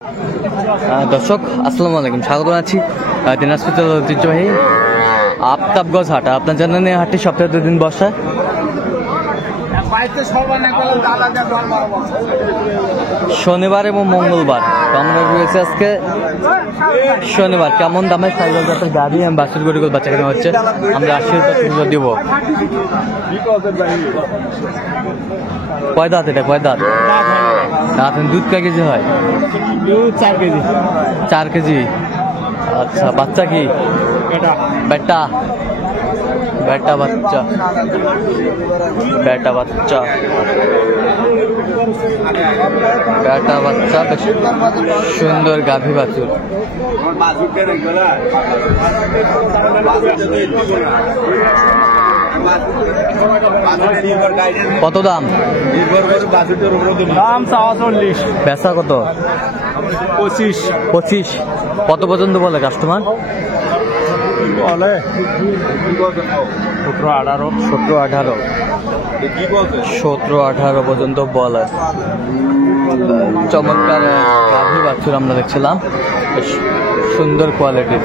দর্শক আসসালামু আলাইকুম, স্বাগত জানাচ্ছি দিনাজপুরের ঐতিহ্যবাহী আফতাবগঞ্জ হাট। আপনার জানেন এই হাটটি সপ্তাহে 2 দিন বসে, শনিবার এবং মঙ্গলবার। আমরা রয়েছে আজকে শনিবার। কেমন দামে সাইকেল জাতের গাড়ি এবং বাছুর গরুগুলো বাচ্চা কেনা হচ্ছে আমরা 80 দিব। কয় দাঁত এটা? কয় দাঁত? দুধ কয় কেজি হয়? দুধ 4 কেজি। 4 কেজি। আচ্ছা, বাচ্চা কি? বেটা বেটা বাচ্চা, বেটা বাচ্চা, বেটা বাচ্চা। বেশ সুন্দর গাভী বাছুর। কত দাম? দাম 40। বেচা কত? 25। 25। কত পর্যন্ত বলে কাস্টমার? বলে 17-18। 17-18 পর্যন্ত বলে। চমৎকার গাভী বাছুর আমরা দেখছিলাম, বেশ সুন্দর কোয়ালিটির।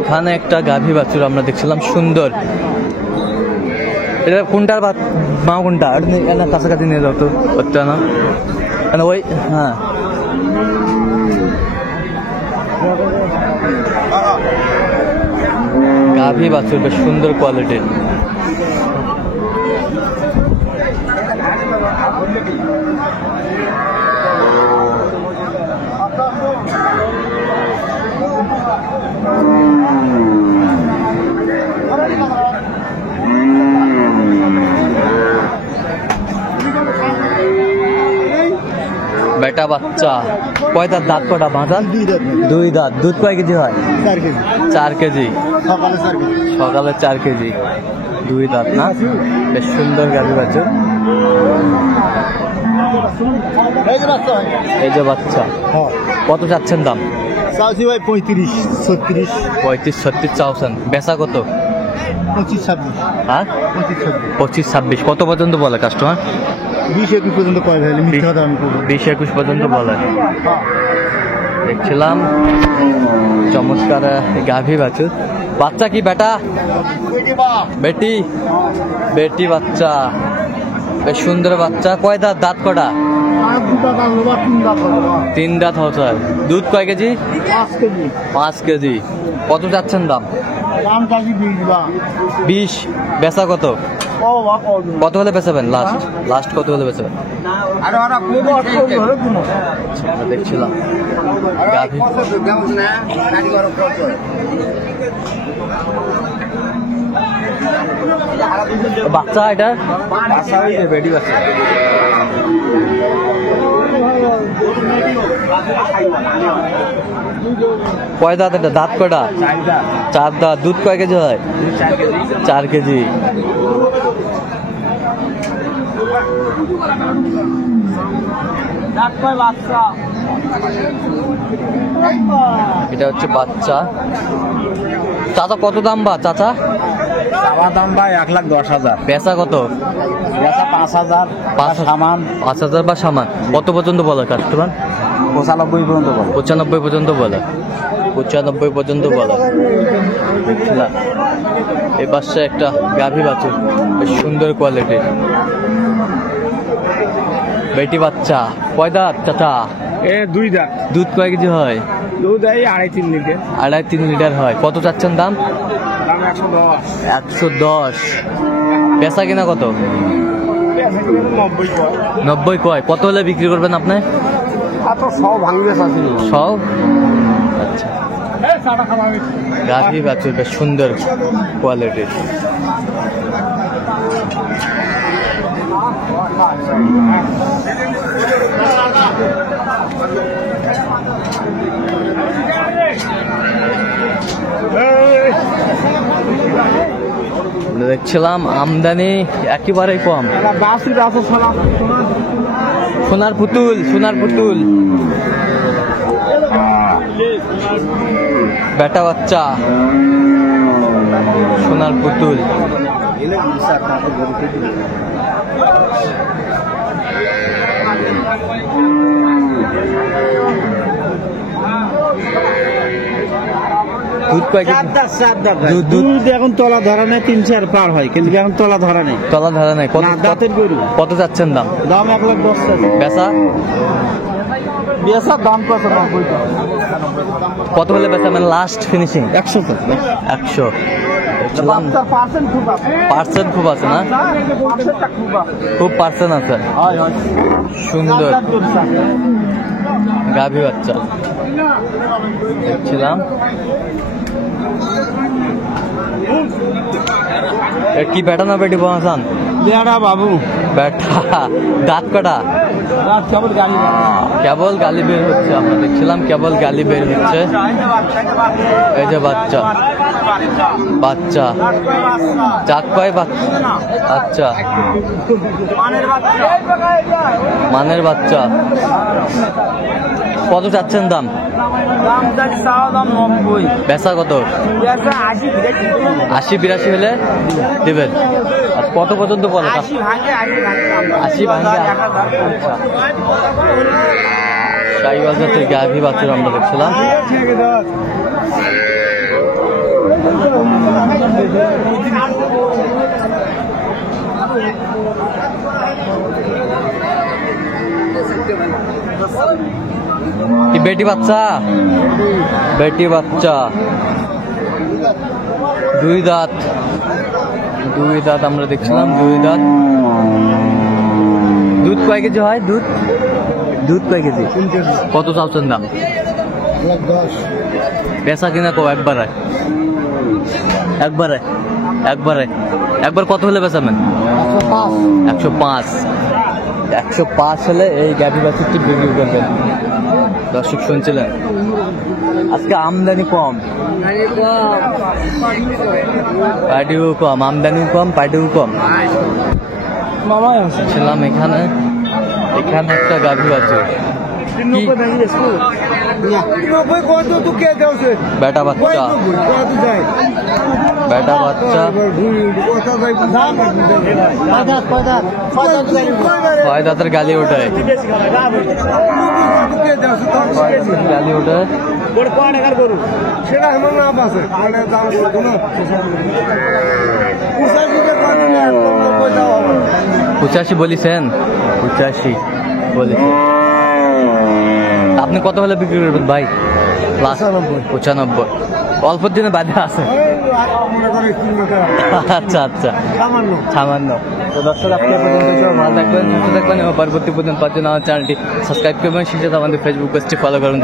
এখানে একটা গাভী বাছুর আমরা দেখছিলাম, সুন্দর। এটা কোনটার মা কোনটা? কাছাকাছি নিয়ে যাও তো, হচ্ছে না ওই। হ্যাঁ, গাভী বাছুর বেশ সুন্দর কোয়ালিটির। বেটা বাচ্চা। কয় দাঁত? দাঁত কটা? বাঁধা 2 দাঁত। দুধ কয় কেজি হয়? 4 কেজি। 4 কেজি। সকালে 4 সকালে 4 কেজি। কেজি। 2 দাঁত না? বেশ সুন্দর গাভী বাছুর। এই যে বাচ্চা। কত চাচ্ছেন দাম? চাচ্ছি ভাই 35-36। 35-36 চাওছেন। বেচা কত? 25-26। হ্যাঁ, 25-26। কত পর্যন্ত বলে কাস্টমার? 20-21 পর্যন্ত কয় ভাই? মিথ্যা কথা আমি বলবো। 20-21 পর্যন্ত বলে। দেখছিলাম চমৎকার গাভী বাছুর। বাচ্চা কি বেটা? বেটি। বেটি বাচ্চা, বেশ সুন্দর বাচ্চা। কয় দাঁত? দাঁত কটা? 3 দাঁত হচ্ছে। দুধ কয় কেজি? 5 কেজি। 5 কেজি। কত যাচ্ছেন দাম? দাম চাচ্ছি 20। বেচা কত? কত হলে বেচাবেন? লাস্ট কত হলে বেচাবেন? দেখছিলাম গাভী। বাচ্চা এটা বেটি বাচ্চা। কয় দাঁত এটা? দাঁত কয়টা? 4 দাঁত। দুধ কয় কেজি হয়? 4 কেজি। এটা হচ্ছে বাচ্চা। চাচা কত দাম? বা চাচা দাম ভাই 1,10,000। বেচা কত? 5,000। 5,000 বা সামান। কত পর্যন্ত বলে কাস্টমার? 95 পর্যন্ত বলে। 95 পর্যন্ত বলে। 95 পর্যন্ত বলে। দেখছিলাম এই পাশে একটা গাভী বাছুর, বেশ সুন্দর কোয়ালিটির। বেটি বাচ্চা। কয় দাঁত চাচা? 2 দাঁত। দুধ কয় কেজি হয়? দুধ 2.5-3 লিটার। 2.5-3 লিটার হয়। কত চাচ্ছেন দাম? দাম 110। 110। বেচা কিনা কত? 90 কয়। কত হলে বিক্রি করবেন আপনি? সব ভাঙবে সব। আচ্ছা, গাভী বাছুর বেশ সুন্দর কোয়ালিটির। দেখছিলাম আমদানি একেবারেই কম। সোনার পুতুল, সোনার পুতুল বেটা বাচ্চা সোনার পুতুল। দুধ কয় কেজি? দুধ এখন তলা ধরা নেই, 3-4 পার হয়, কিন্তু এখন তলা ধরা নেই। তলা ধরা নাই। কত না, দাঁতের গরু। কত যাচ্ছেন দাম? দাম 1,10,000। বেচা বেচার দাম কত? কত হলে বেচা মানে লাস্ট ফিনিশিং? 100 তো। 100। পার্সেন্ট খুব আছে। পার্সেন্ট খুব আছে না? খুব পার্সেন্ট আছে। সুন্দর গাভী বাচ্চা দেখছিলাম। এ কি বেটা না বেটি বহাসান? বেড়া বাবু। বেটা দাঁত কটা? কেবল গালি বের হচ্ছে। আমরা দেখছিলাম কেবল গালি বের হচ্ছে। এই যে বাচ্চা বাচ্চা চাক কয় বাচ্চা? আচ্ছা, মানের বাচ্চা। কত চাচ্ছেন দাম? বেচা কত? 80-82 হলে দেবেন। আর কত পর্যন্ত বলে? 80 ভাঙে। শাহিওয়াল জাতের গাভী বাছুর আমরা দেখছিলাম। কি বেটি বাচ্চা? বেটি বাচ্চা, দুই দাঁত। দুই দাঁত আমরা দেখছিলাম, দুই দাঁত। দুধ কয় কেজি হয়? দুধ দুধ কয় কেজি? কত চাচ্ছেন দাম? 1,10,000। পেশা কিনা কো? একবারে একবারে একবারে একবার কত হলে বেচাবেন? 105। 105 হলে এই গাভী বাছুরটি বিক্রি করবেন। দর্শক শুনছিলেন, আজকে আমদানি কম, পাটিও কম, আমদানি কম, পাটিও কম। ছিলাম এখানে একটা গাভী বাছুর। বেটা বাচ্চা, বেটা বাচ্চা, 6 দাঁতের গালি ওঠায়, গালি ওঠায়। পঁচাশি বলিছেন? 85 বলেছেন। আপনি কত হলে বিক্রি করবেন ভাই? 95। অল্প দিনে বাধা আছে। আচ্ছা আচ্ছা, সামান্য। তো দর্শক, আজকে পর্যন্ত ভালো থাকবেন, সুস্থ থাকবেন এবং পরবর্তী পর্যন্ত পাচ্ছেন আমার চ্যানেলটি সাবস্ক্রাইব করবেন। সেই সাথে আমাদের ফেসবুক পেজটি ফলো করবেন।